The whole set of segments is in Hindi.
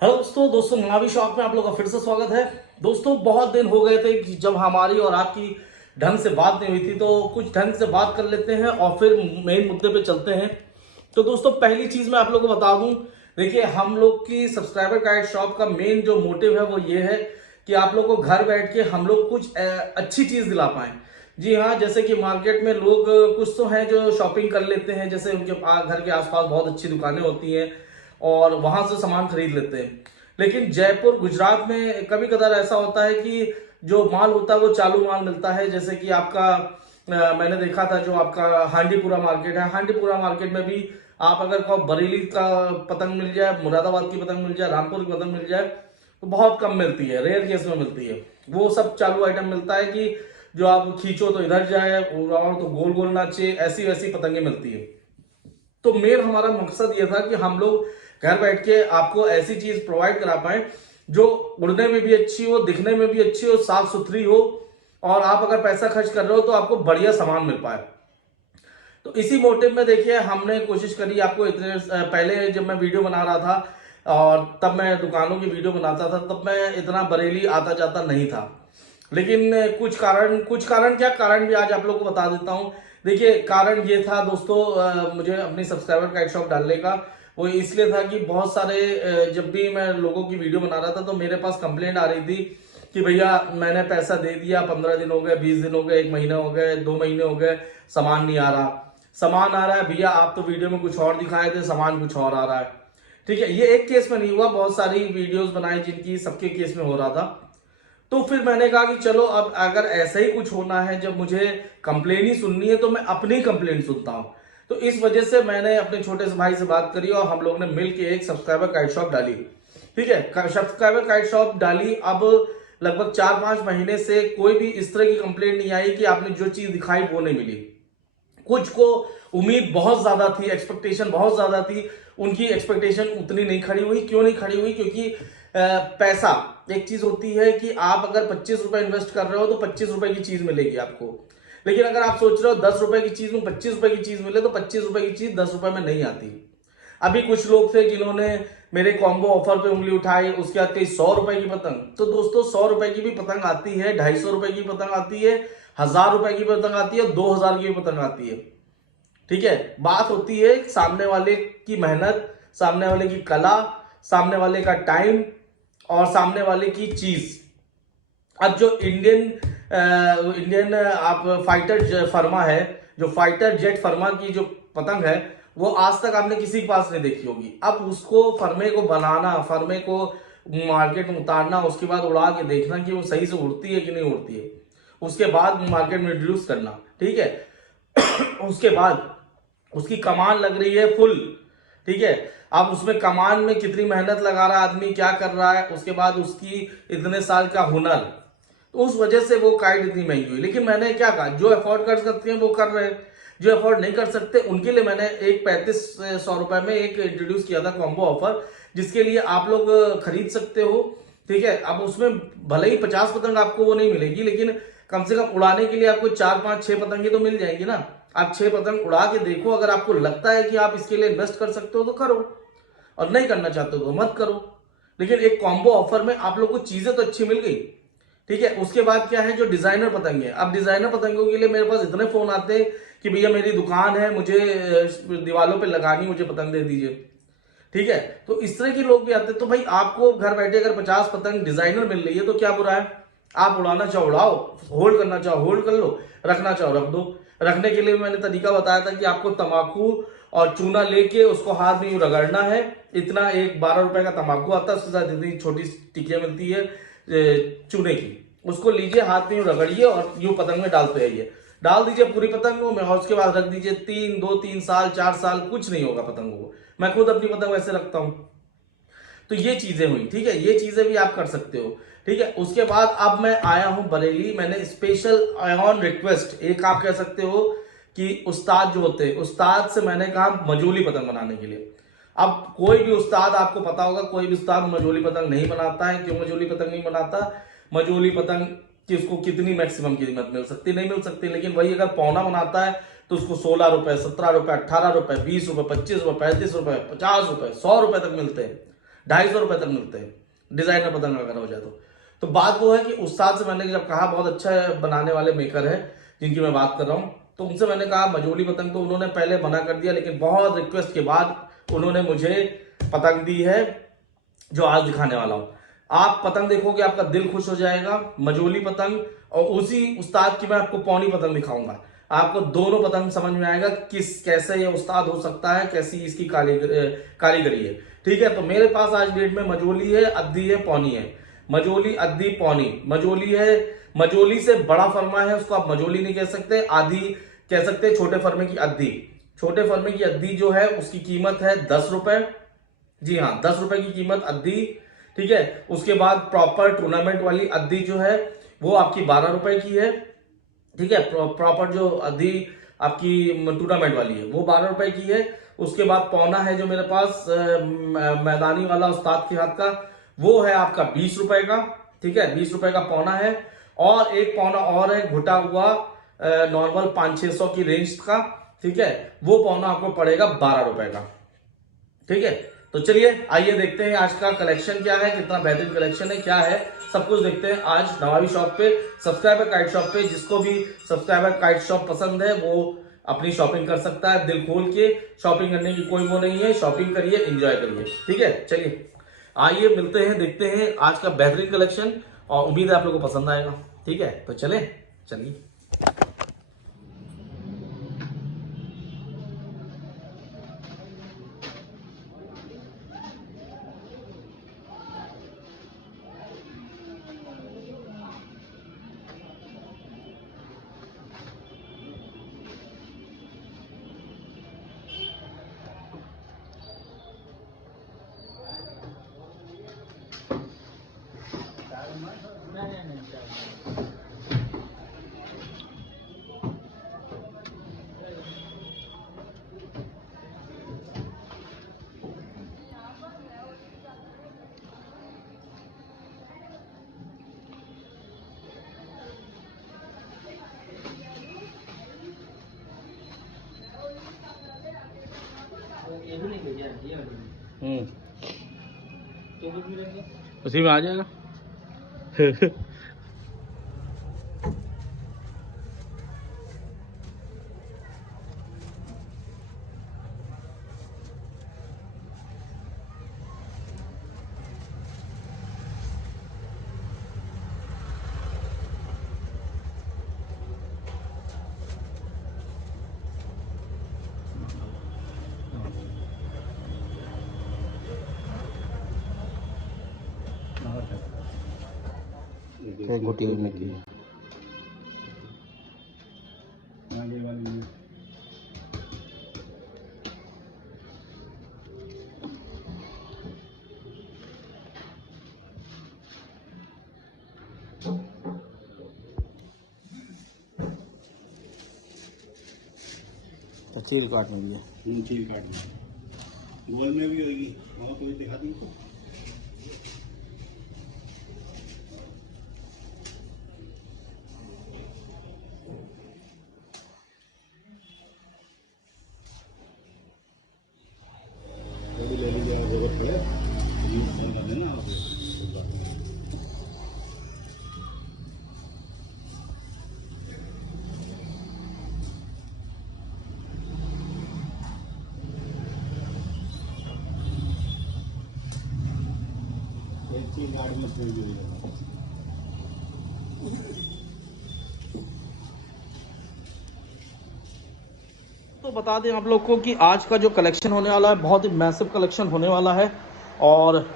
हेलो दोस्तों महावी शॉप में आप लोग का फिर से स्वागत है। दोस्तों बहुत दिन हो गए थे कि जब हमारी और आपकी ढंग से बात नहीं हुई थी, तो कुछ ढंग से बात कर लेते हैं और फिर मेन मुद्दे पे चलते हैं। तो दोस्तों पहली चीज मैं आप लोगों को बता दूं, देखिए हम लोग की सब्सक्राइबर गाइड शॉप का मेन जो मोटिव है वो ये है कि आप लोग को घर बैठ के हम लोग कुछ अच्छी चीज दिला पाए। जी हाँ, जैसे कि मार्केट में लोग कुछ तो हैं जो शॉपिंग कर लेते हैं, जैसे उनके घर के आसपास बहुत अच्छी दुकानें होती हैं और वहां से सामान खरीद लेते हैं। लेकिन जयपुर गुजरात में कभी कदार ऐसा होता है कि जो माल होता है वो चालू माल मिलता है। जैसे कि आपका मैंने देखा था जो आपका हांडीपुरा मार्केट है, हांडीपुरा मार्केट में भी आप अगर को बरेली का पतंग मिल जाए, मुरादाबाद की पतंग मिल जाए, रामपुर की पतंग मिल जाए तो बहुत कम मिलती है, रेयर केस में मिलती है। वो सब चालू आइटम मिलता है कि जो आप खींचो तो इधर जाए, उड़ाओ तो गोल गोल नाचे, ऐसी वैसी पतंगे मिलती है। तो मेन हमारा मकसद ये था कि हम लोग घर बैठ के आपको ऐसी चीज प्रोवाइड करा पाए जो उड़ने में भी अच्छी हो, दिखने में भी अच्छी हो, साफ सुथरी हो, और आप अगर पैसा खर्च कर रहे हो तो आपको बढ़िया सामान मिल पाए। तो इसी मोटिव में देखिए हमने कोशिश करी आपको इतने पहले जब मैं वीडियो बना रहा था और तब मैं दुकानों की वीडियो बनाता था, तब मैं इतना बरेली आता जाता नहीं था। लेकिन कुछ कारण क्या कारण भी आज आप लोगों को बता देता हूं। देखिए कारण ये था दोस्तों, मुझे अपनी सब्सक्राइबर गाइड शॉप डालने का वो इसलिए था कि बहुत सारे जब भी मैं लोगों की वीडियो बना रहा था तो मेरे पास कंप्लेंट आ रही थी कि भैया मैंने पैसा दे दिया, 15 दिन हो गए, 20 दिन हो गए, 1 महीना हो गए, 2 महीने हो गए, सामान नहीं आ रहा। सामान आ रहा है भैया, आप तो वीडियो में कुछ और दिखाए थे, सामान कुछ और आ रहा है। ठीक है, ये एक केस में नहीं हुआ, बहुत सारी वीडियोस बनाई जिनकी सबके केस में हो रहा था। तो फिर मैंने कहा कि चलो अब अगर ऐसा ही कुछ होना है, जब मुझे कंप्लेन ही सुननी है तो मैं अपनी कंप्लेन सुनता हूं। तो इस वजह से मैंने अपने छोटे से भाई से बात करी और हम लोग ने मिलकर एक सब्सक्राइबर गाइड शॉप डाली। ठीक है, सब्सक्राइबर गाइड शॉप डाली। अब लगभग 4-5 महीने से कोई भी इस तरह की कंप्लेंट नहीं आई कि आपने जो चीज दिखाई वो नहीं मिली। कुछ को उम्मीद बहुत ज्यादा थी, एक्सपेक्टेशन बहुत ज्यादा थी, उनकी एक्सपेक्टेशन उतनी नहीं खड़ी हुई। क्यों नहीं खड़ी हुई? क्योंकि पैसा एक चीज होती है कि आप अगर 25 रुपए इन्वेस्ट कर रहे हो तो 25 रुपए की चीज मिलेगी आपको। लेकिन अगर आप सोच रहे हो 10 रुपए की चीज में 25 रुपए की चीज मिले, तो 25 रुपए की चीज 10 रुपए में नहीं आती। अभी कुछ लोग थे जिन्होंने मेरे कॉम्बो ऑफर पे उंगली उठाई, उसके बाद कही 100 रुपए की पतंग। तो दोस्तों 100 रुपए की भी पतंग आती है, 250 रुपए की पतंग आती है, 1000 रुपए की पतंग आती है, 2000 की भी पतंग आती है। ठीक है, बात होती है सामने वाले की मेहनत, सामने वाले की कला, सामने वाले का टाइम और सामने वाले की चीज। अब जो इंडियन आप फाइटर फर्मा है, जो फाइटर जेट फर्मा की जो पतंग है, वो आज तक आपने किसी के पास नहीं देखी होगी। अब उसको फर्मे को बनाना, फर्मे को मार्केट में उतारना, उसके बाद उड़ा के देखना कि वो सही से उड़ती है कि नहीं उड़ती है, उसके बाद मार्केट में इंट्रोड्यूस करना। ठीक है उसके बाद उसकी कमान लग रही है फुल। ठीक है, अब उसमें कमान में कितनी मेहनत लगा रहा है आदमी, क्या कर रहा है, उसके बाद उसकी इतने साल का हुनर, तो उस वजह से वो काइट इतनी महंगी हुई। लेकिन मैंने क्या कहा, जो अफोर्ड कर सकते हैं वो कर रहे हैं, जो अफोर्ड नहीं कर सकते उनके लिए मैंने एक 3500 रुपए में एक इंट्रोड्यूस किया था कॉम्बो ऑफर, जिसके लिए आप लोग खरीद सकते हो। ठीक है, अब उसमें भले ही 50 पतंग आपको वो नहीं मिलेगी, लेकिन कम से कम उड़ाने के लिए आपको 4-5-6 पतंगे तो मिल जाएंगी ना। आप 6 पतंग उड़ा के देखो, अगर आपको लगता है कि आप इसके लिए इन्वेस्ट कर सकते हो तो करो, और नहीं करना चाहते हो तो मत करो। लेकिन एक कॉम्बो ऑफर में आप लोग को चीजें तो अच्छी मिल गई। ठीक है, उसके बाद क्या है, जो डिजाइनर पतंगे। अब डिजाइनर पतंगों के लिए मेरे पास इतने फोन आते हैं कि भैया मेरी दुकान है, मुझे दीवारों पे लगानी, मुझे पतंग दे दीजिए। ठीक है, तो इस तरह के लोग भी आते हैं। तो भाई आपको घर बैठे अगर 50 पतंग डिजाइनर मिल रही है तो क्या बुरा है? आप उड़ाना चाहो उड़ाओ, होल्ड करना चाहो होल्ड कर लो, रखना चाहो रख दो। रखने के लिए मैंने तरीका बताया था कि आपको तंबाकू और चूना लेके उसको हाथ में यूं रगड़ना है। इतना एक 12 रुपए का तंबाकू आता है, उसके साथ इतनी छोटी टिकिया मिलती है चूने की, उसको लीजिए, हाथ में यूं रगड़िए और यूं पतंग में डालते रहिए। डाल दीजिए पूरी पतंगों में और उसके बाद रख दीजिए 3 साल 4 साल, कुछ नहीं होगा पतंगों को। मैं खुद अपनी पतंग वैसे रखता हूं। तो ये चीजें हुई। ठीक है, ये चीजें भी आप कर सकते हो। ठीक है, उसके बाद अब मैं आया हूं बरेली, मैंने स्पेशल ऑन रिक्वेस्ट, एक आप कह सकते हो कि उस्ताद जो होते हैं, उस्ताद से मैंने कहा मजूली पतंग बनाने के लिए। अब कोई भी उस्ताद, आपको पता होगा, कोई भी उस्ताद मजूली पतंग नहीं बनाता है। क्यों मजूली पतंग नहीं बनाता? मजूली पतंग कि उसको कितनी मैक्सिमम कीमत मिल सकती, नहीं मिल सकती। लेकिन वही अगर पौना बनाता है तो उसको 16 रुपए, 17 रुपए, 18 रुपए, 20 रुपए, 25 रुपए, 35 रुपए, 50 रुपए, 100 रुपए तक मिलते हैं। ₹250 तक मिलते हैं डिजाइनर पतंग अगर हो जाए तो बात वो है कि उस्ताद से मैंने जब कहा, बहुत अच्छा बनाने वाले मेकर है जिनकी मैं बात कर रहा हूँ, तो उनसे मैंने कहा मजोली पतंग, तो उन्होंने पहले मना कर दिया, लेकिन बहुत रिक्वेस्ट के बाद उन्होंने मुझे पतंग दी है जो आज दिखाने वाला हूं। आप पतंग देखोगे आपका दिल खुश हो जाएगा, मजोली पतंग, और उसी उस्ताद की मैं आपको पौनी पतंग दिखाऊंगा। आपको दोनों पतंग समझ में आएगा कैसे ये उस्ताद हो सकता है, कैसी इसकी कारीगरी है। ठीक है, तो मेरे पास आज डेट में मजोली है, अद्दी है, पौनी है। मजोली, अद्दी, पौनी। मजोली है, मजोली से बड़ा फरमा है उसको आप मजोली नहीं कह सकते, आधी कह सकते, छोटे फर्मे की अद्दी। छोटे फर्मे की अद्दी जो है उसकी कीमत है ₹10। जी हाँ, ₹10 की कीमत अद्दी। ठीक है, उसके बाद प्रॉपर टूर्नामेंट वाली अद्दी जो है वो आपकी ₹12 की है। ठीक है, प्रॉपर जो अद्दी आपकी टूर्नामेंट वाली है वो ₹12 की है। उसके बाद पौना है जो मेरे पास मैदानी वाला उस्ताद के हाथ का, वो है आपका ₹20 का। ठीक है, ₹20 का पौना है। और एक पौना और है घुटा हुआ नॉर्मल 500-600 की रेंज का। ठीक है, वो पौना आपको पड़ेगा ₹12 का। ठीक है, तो चलिए आइए देखते हैं आज का कलेक्शन क्या है, कितना बेहतरीन कलेक्शन है, क्या है, सब कुछ देखते हैं आज नवाबी शॉप पे, सब्सक्राइबर काइट शॉप पे। जिसको भी सब्सक्राइबर काइट शॉप पसंद है वो अपनी शॉपिंग कर सकता है, दिल खोल के। शॉपिंग करने की कोई वो नहीं है, शॉपिंग करिए, एंजॉय करिए। ठीक है, चलिए आइए मिलते हैं, देखते हैं आज का बेहतरीन कलेक्शन, और उम्मीद है आप लोगों को पसंद आएगा। ठीक है, तो चलिए। उसी में आ जाएगा। गोटी में की चील काट में भी है, चील काट में गोल में भी होगी, वहाँ कोई दिखा दी तो ले लीजिए, जरूरत है फोन कर देना आप। गाड़ी में तो बता दें आप लोग को कि आज का जो कलेक्शन होने वाला है बहुत ही मैसिव कलेक्शन होने वाला है। और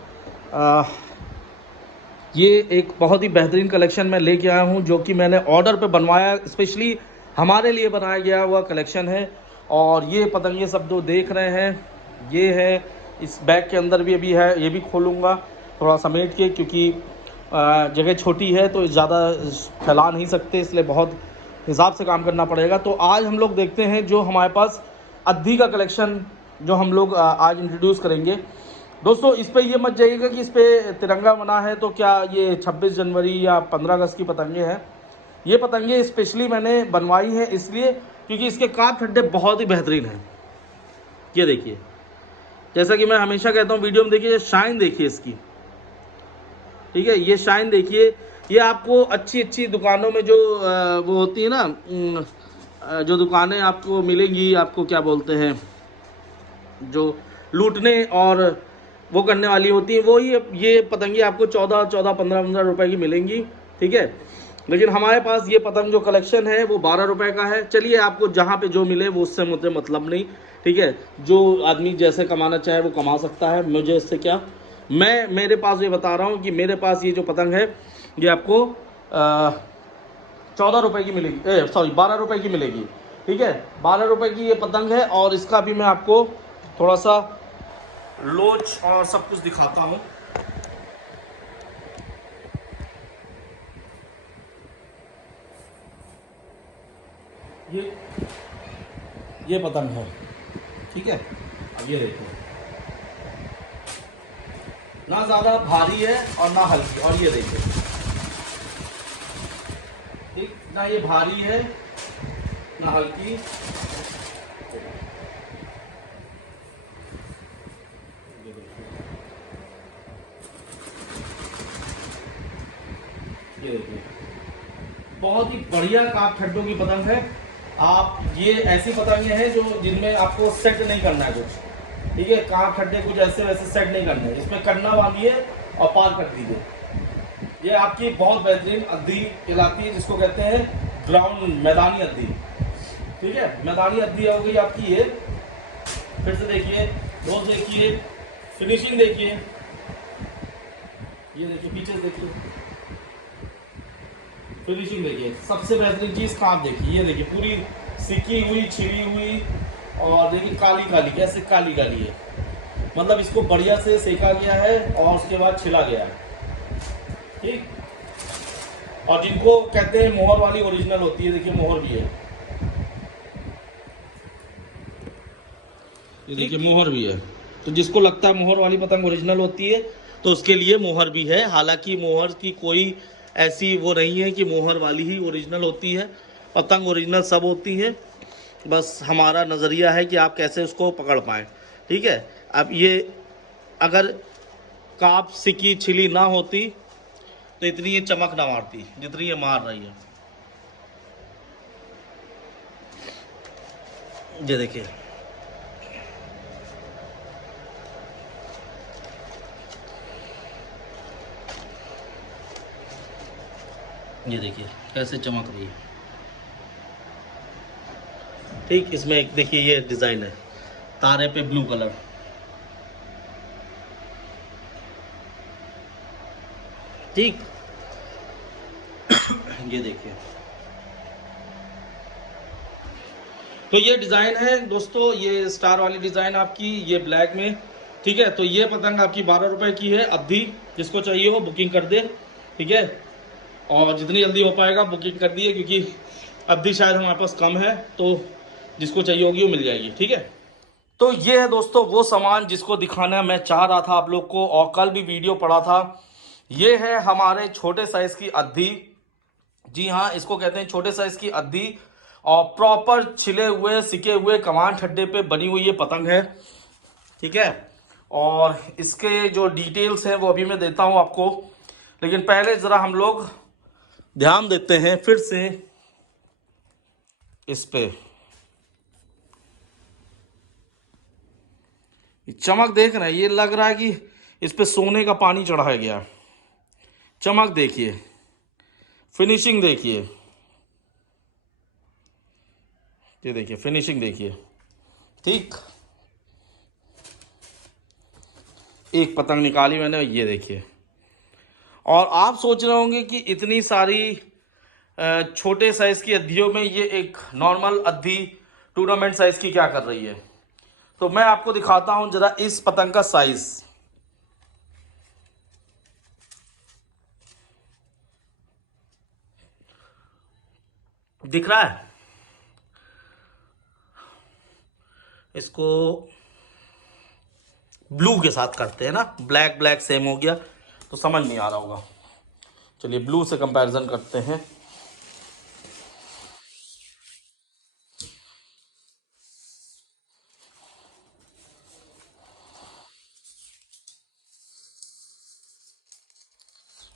ये एक बहुत ही बेहतरीन कलेक्शन मैं लेके आया हूँ जो कि मैंने ऑर्डर पे बनवाया, स्पेशली हमारे लिए बनाया गया हुआ कलेक्शन है। और ये पतंगे सब जो देख रहे हैं ये है, इस बैग के अंदर भी अभी है, ये भी खोलूँगा थोड़ा समेट के, क्योंकि जगह छोटी है तो ज़्यादा फैला नहीं सकते, इसलिए बहुत हिसाब से काम करना पड़ेगा। तो आज हम लोग देखते हैं जो हमारे पास अद्दी का कलेक्शन जो हम लोग आज इंट्रोड्यूस करेंगे। दोस्तों इस पे ये मत जाइएगा कि इस पे तिरंगा बना है तो क्या ये 26 जनवरी या 15 अगस्त की पतंगे हैं। ये पतंगे स्पेशली मैंने बनवाई हैं इसलिए क्योंकि इसके काट फड्डे बहुत ही बेहतरीन हैं। ये देखिए, जैसा कि मैं हमेशा कहता हूँ वीडियो में, देखिए शाइन देखिए इसकी, ठीक है, ये शाइन देखिए। ये आपको अच्छी अच्छी दुकानों में जो वो होती है ना, जो दुकानें आपको मिलेंगी, आपको क्या बोलते हैं, जो लूटने और वो करने वाली होती हैं, वो ये पतंगे आपको 14-15 रुपए की मिलेंगी, ठीक है। लेकिन हमारे पास ये पतंग जो कलेक्शन है वो 12 रुपए का है। चलिए, आपको जहाँ पे जो मिले वो उससे मुझे मतलब नहीं, ठीक है। जो आदमी जैसे कमाना चाहे वो कमा सकता है, मुझे इससे क्या। मैं मेरे पास ये बता रहा हूँ कि मेरे पास ये जो पतंग है ये आपको 14 रुपए की मिलेगी, सॉरी 12 रुपए की मिलेगी, ठीक है। 12 रुपए की ये पतंग है, और इसका भी मैं आपको थोड़ा सा लोच और सब कुछ दिखाता हूँ। ये ये पतंग है, ठीक है। अब ये देखो, ना ज़्यादा भारी है और ना हल्की, और ये देखो, ठीक, ना ये भारी है ना हल्की। ये देखो, ये देखिए, बहुत ही बढ़िया काप ठड्डों की पतंग है। आप ये ऐसी पतंगे हैं जो जिनमें आपको सेट नहीं करना है कुछ, ठीक है। काप ठड्डे कुछ ऐसे वैसे सेट नहीं करना है, इसमें करना बांधिए और पार कर दीजिए। ये आपकी बहुत बेहतरीन अद्दी कहलाती है, जिसको कहते हैं ग्राउंड, मैदानी अद्दी, ठीक है। मैदानी अद्दी हो गई आपकी ये। फिर से देखिए, रोज देखिए, फिनिशिंग देखिए, ये देखिए, पीछे से देखिए, फिनिशिंग देखिए। सबसे बेहतरीन चीज़ काम देखिए, ये देखिए, पूरी सिकी हुई, छिली हुई, और देखिए काली काली, कैसे काली काली है, मतलब इसको बढ़िया से सेका गया है और उसके बाद छिला गया है, ठीक। और जिनको कहते हैं मोहर वाली ओरिजिनल होती है, देखिए मोहर भी है, ये देखिए मोहर भी है। तो जिसको लगता है मोहर वाली पतंग ओरिजिनल होती है, तो उसके लिए मोहर भी है। हालांकि मोहर की कोई ऐसी वो नहीं है कि मोहर वाली ही ओरिजिनल होती है, पतंग ओरिजिनल सब होती है। बस हमारा नज़रिया है कि आप कैसे उसको पकड़ पाएँ, ठीक है। अब ये अगर काप सिकी छिली ना होती तो इतनी ये चमक ना मारती जितनी ये मार रही है। ये देखिए, ये देखिए कैसे चमक रही है, ठीक। इसमें एक देखिए ये डिज़ाइन है, तारे पे ब्लू कलर, ठीक। ये देखिए, तो ये डिज़ाइन है दोस्तों, ये स्टार वाली डिज़ाइन आपकी, ये ब्लैक में, ठीक है। तो ये पतंग आपकी 12 रुपए की है। अभी जिसको चाहिए हो बुकिंग कर दे, ठीक है। और जितनी जल्दी हो पाएगा बुकिंग कर दिए, क्योंकि अभी शायद हमारे पास कम है, तो जिसको चाहिए होगी वो मिल जाएगी, ठीक है। तो ये है दोस्तों वो सामान जिसको दिखाना मैं चाह रहा था आप लोग को, और कल भी वीडियो पड़ा था। ये है हमारे छोटे साइज की अद्दी, जी हाँ, इसको कहते हैं छोटे साइज की अद्दी, और प्रॉपर छिले हुए सिके हुए कमान ठड्डे पे बनी हुई ये पतंग है, ठीक है। और इसके जो डिटेल्स हैं वो अभी मैं देता हूँ आपको, लेकिन पहले ज़रा हम लोग ध्यान देते हैं फिर से इस पे। चमक देख रहे हैं, ये लग रहा है कि इस पे सोने का पानी चढ़ाया गया। चमक देखिए, फिनिशिंग देखिए, ये देखिए फिनिशिंग देखिए, ठीक। एक पतंग निकाली मैंने, ये देखिए। और आप सोच रहे होंगे कि इतनी सारी छोटे साइज की अद्दियों में ये एक नॉर्मल अद्दी टूर्नामेंट साइज की क्या कर रही है। तो मैं आपको दिखाता हूं जरा इस पतंग का साइज, दिख रहा है। इसको ब्लू के साथ करते हैं ना, ब्लैक ब्लैक सेम हो गया तो समझ नहीं आ रहा होगा। चलिए ब्लू से कंपैरिजन करते हैं।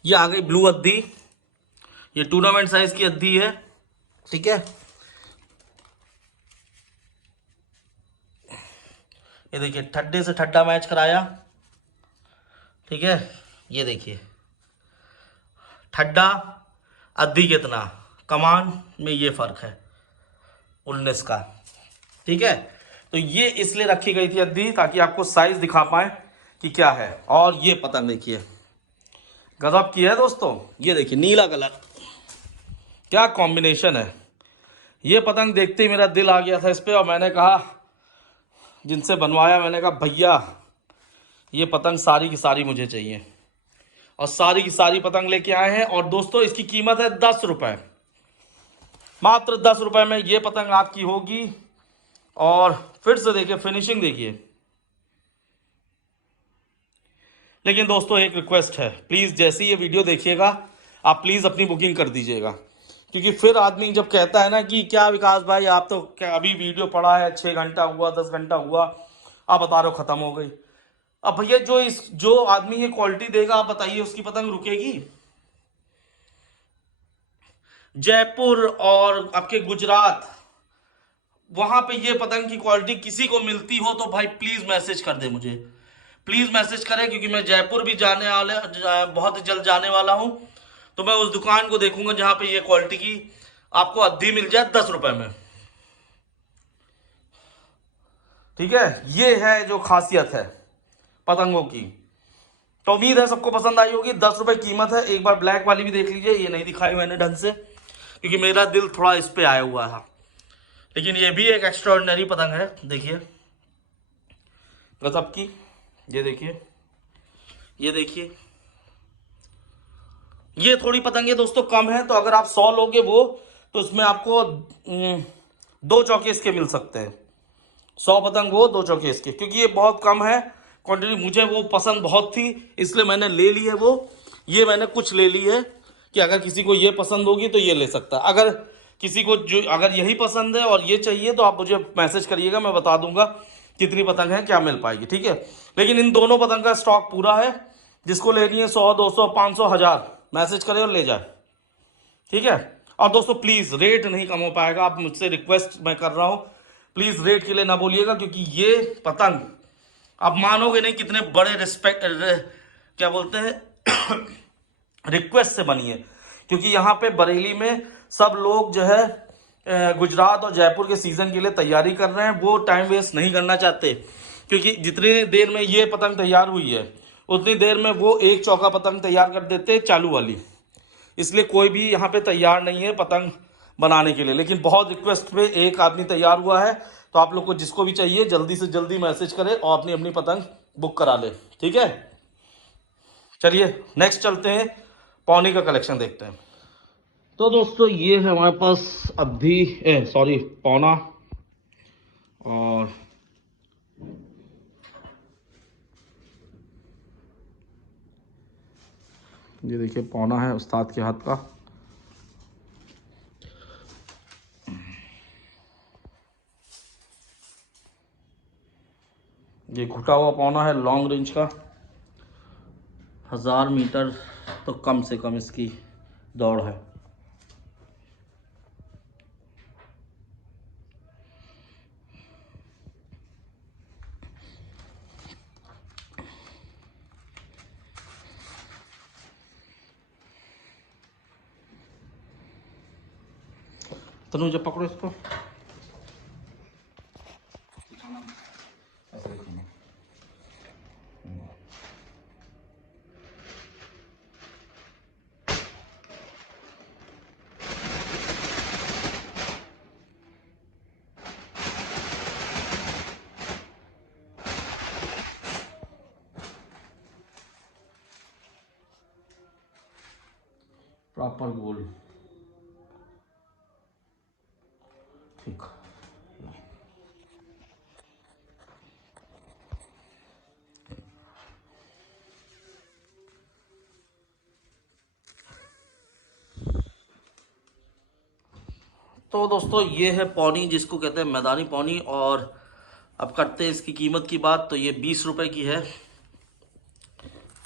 ये आ गई ब्लू अद्दी, ये टूर्नामेंट साइज की अद्दी है, ठीक है। ये देखिए ठड्डे से ठड्डा मैच कराया, ठीक है। ये देखिए ठड्डा अद्दी कितना, कमान में ये फर्क है 19 का, ठीक है। तो ये इसलिए रखी गई थी अद्दी ताकि आपको साइज दिखा पाए कि क्या है। और ये पतंग देखिए गजब की है दोस्तों, ये देखिए नीला कलर, क्या कॉम्बिनेशन है। ये पतंग देखते ही मेरा दिल आ गया था इस पे, और मैंने कहा जिनसे बनवाया, मैंने कहा भैया ये पतंग सारी की सारी मुझे चाहिए, और सारी की सारी पतंग लेके आए हैं। और दोस्तों इसकी कीमत है 10 रुपये, मात्र 10 रुपये में ये पतंग आपकी होगी। और फिर से देखिए फिनिशिंग देखिए। लेकिन दोस्तों एक रिक्वेस्ट है, प्लीज़ जैसे ये वीडियो देखिएगा आप प्लीज़ अपनी बुकिंग कर दीजिएगा, क्योंकि फिर आदमी जब कहता है ना कि क्या विकास भाई आप तो क्या अभी वीडियो पड़ा है, 6 घंटा हुआ 10 घंटा हुआ, आप बता रहे हो ख़त्म हो गई। अब भैया जो आदमी ये क्वालिटी देगा, आप बताइए उसकी पतंग रुकेगी? जयपुर और आपके गुजरात, वहां पे ये पतंग की क्वालिटी किसी को मिलती हो तो भाई प्लीज मैसेज कर दे मुझे, प्लीज मैसेज करें, क्योंकि मैं जयपुर भी बहुत जल्द जाने वाला हूं। तो मैं उस दुकान को देखूंगा जहां पे ये क्वालिटी की आपको अद्दी मिल जाए 10 रुपए में, ठीक है। ये है जो खासियत है पतंगों की। तो उम्मीद है सबको पसंद आई होगी। 10 रुपए कीमत है। एक बार ब्लैक वाली भी देख लीजिए, ये नहीं दिखाई मैंने ढंग से क्योंकि मेरा दिल थोड़ा इस पे आया हुआ है। लेकिन ये भी एक एक्स्ट्राऑर्डिनरी पतंग है, देखिए गजब की। ये देखिए, ये देखिए, ये थोड़ी पतंगे दोस्तों कम है, तो अगर आप 100 लोगे वो, तो इसमें आपको 2 चौके इसके मिल सकते हैं। 100 पतंग वो, 2 चौके इसके, क्योंकि ये बहुत कम है क्वांटिटी। मुझे वो पसंद बहुत थी इसलिए मैंने ले ली है वो। ये मैंने कुछ ले ली है कि अगर किसी को ये पसंद होगी तो ये ले सकता है। अगर किसी को अगर यही पसंद है और ये चाहिए तो आप मुझे मैसेज करिएगा, मैं बता दूंगा कितनी पतंग है, क्या मिल पाएगी, ठीक है। लेकिन इन दोनों पतंग का स्टॉक पूरा है। जिसको लेनी है 100, 200, 500, 1000 मैसेज करे और ले जाए, ठीक है। और दोस्तों प्लीज़ रेट नहीं कम हो पाएगा, आप मुझसे रिक्वेस्ट मैं कर रहा हूँ, प्लीज़ रेट के लिए ना बोलिएगा, क्योंकि ये पतंग आप मानोगे नहीं कितने बड़े क्या बोलते हैं रिक्वेस्ट से बनी है। क्योंकि यहाँ पे बरेली में सब लोग जो है गुजरात और जयपुर के सीज़न के लिए तैयारी कर रहे हैं, वो टाइम वेस्ट नहीं करना चाहते, क्योंकि जितनी देर में ये पतंग तैयार हुई है उतनी देर में वो एक चौका पतंग तैयार कर देते चालू वाली। इसलिए कोई भी यहाँ पे तैयार नहीं है पतंग बनाने के लिए। लेकिन बहुत रिक्वेस्ट पे एक आदमी तैयार हुआ है, तो आप लोग को जिसको भी चाहिए जल्दी से जल्दी मैसेज करें और अपनी अपनी पतंग बुक करा ले, ठीक है। चलिए नेक्स्ट चलते हैं, पौनी का कलेक्शन देखते हैं। तो दोस्तों ये है हमारे पास अभी पौना, और ये देखिए पौना है उस्ताद के हाथ का। ये घुटा हुआ पौना है लॉन्ग रेंज का, 1000 मीटर तो कम से कम इसकी दौड़ है। तनु जब पकड़ो इसको, प्रॉपर गोल, ठीक। तो दोस्तों ये है पौनी, जिसको कहते हैं मैदानी पौनी। और अब करते हैं इसकी कीमत की बात। तो ये 20 रुपए की है,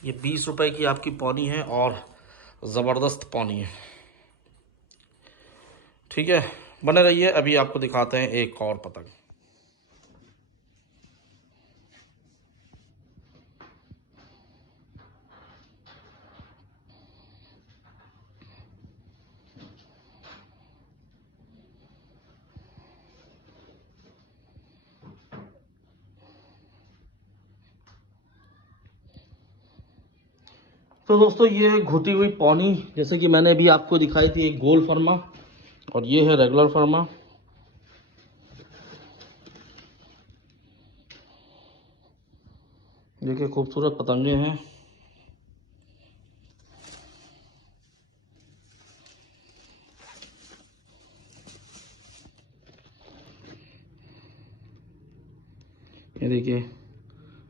ये 20 रुपए की आपकी पौनी है। और ज़बरदस्त पानी है। ठीक है, बने रहिए, अभी आपको दिखाते हैं एक और पतंग। तो दोस्तों ये घुटी हुई पौनी, जैसे कि मैंने अभी आपको दिखाई थी, एक गोल फरमा और ये है रेगुलर फरमा। देखिए खूबसूरत पतंगे हैं। ये देखिए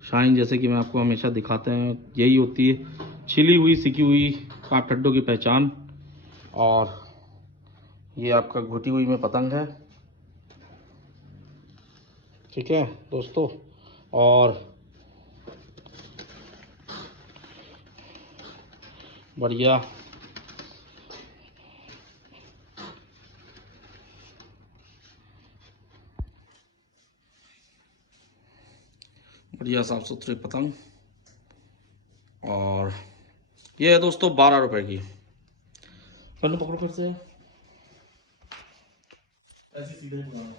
शाइन, जैसे कि मैं आपको हमेशा दिखाते हैं, यही होती है छिली हुई सिकी हुई पाप टड्डों की पहचान। और ये आपका घुटी हुई में पतंग है। ठीक है दोस्तों, और बढ़िया बढ़िया साफ सुथरी पतंग। और ये है दोस्तों 12 रुपए की। पन्नू पकड़ो फिर से, ऐसे सीधे बनाओ।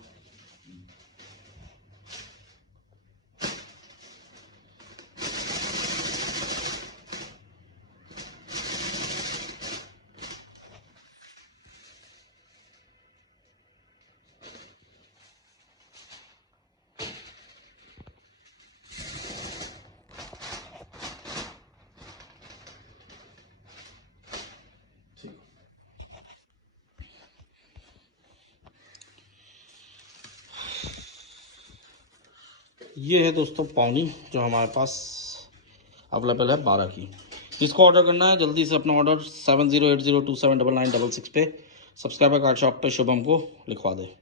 ठीक, ये है दोस्तों पौनी जो हमारे पास अवेलेबल है 12 की। जिसको ऑर्डर करना है जल्दी से अपना ऑर्डर 7080279966 पे सब्सक्राइबर कार्ड शॉप पे शुभम को लिखवा दे।